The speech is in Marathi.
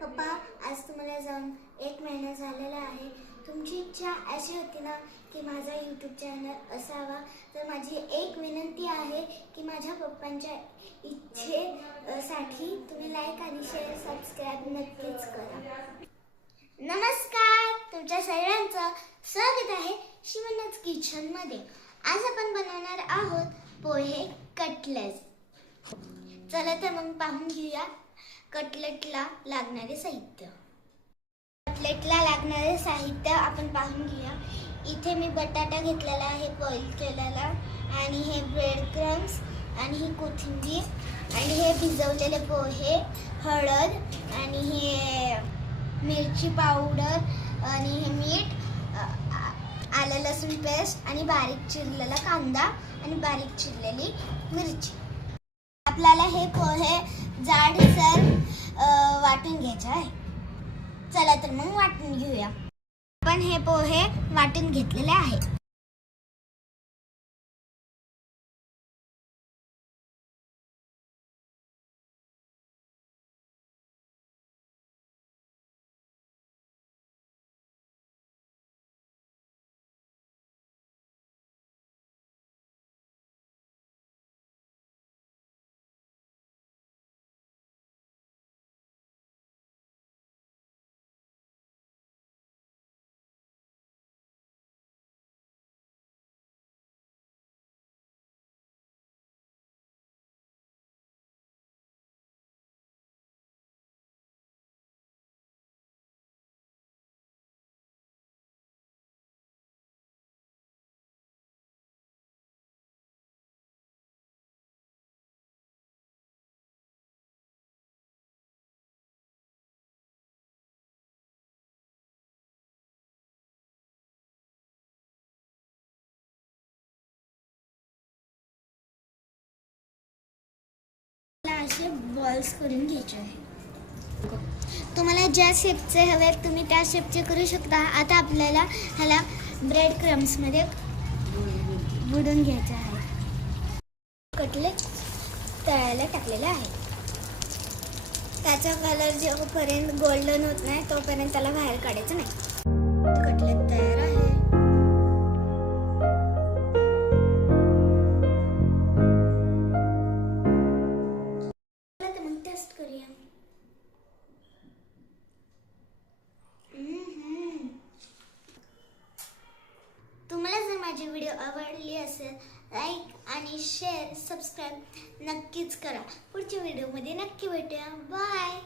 पप्पा, आज तुम्हाला जाऊन 1 महिना झालेला आहे. तुमची इच्छा अशी होती ना की माझा यूट्यूब चॅनल असावा. तर माझी एक विनंती आहे की माझ्या पप्पांच्या इच्छेसाठी तुम्ही लाईक आणि शेअर सबस्क्राईब नक्कीच करा. नमस्कार, तुमच्या सगळ्यांचं स्वागत आहे शिवनाज किचनमध्ये. आज आपण बनवणार आहोत पोहे कटलेट. चला तर मग पाहून घेऊया कटलेटला लागणारे साहित्य. कटलेटला लागणारे साहित्य आपण पाहून घेऊया. इथे मी बटाटा घेतलेला आहे बॉईल केलेला, आणि हे ब्रेड क्रम्स, आणि ही कोथिंबीर, आणि हे भिजवलेले पोहे, हळद, आणि हे मिरची पावडर, आणि हे मीठ, आलं लसूण पेस्ट, आणि बारीक चिरलेला कांदा, आणि बारीक चिरलेली मिरची. आपल्याला हे पोहे जाडसर वाटून घ्यायचे आहे. चला तर मग वाटून घेऊया. आपण हे पोहे वाटून घेतलेले आहे. असे बॉल्स करून घ्यायचे आहे. तुम्हाला ज्या शेपचे हवे तुम्ही त्या शेपचे करू शकता. आता आपल्याला ह्याला ब्रेड क्रम्स मध्ये बुडून घ्यायचं आहे. कटलेट तळायला टाकलेले आहे. त्याचा कलर जोपर्यंत गोल्डन होत नाही तोपर्यंत त्याला बाहेर काढायचं नाही. कटलेट तयार आहे. तुम्हाला जर माझी व्हिडिओ आवडली असेल लाईक आणि शेअर सबस्क्राईब नक्कीच करा. पुढच्या व्हिडिओमध्ये नक्की भेटूया. बाय.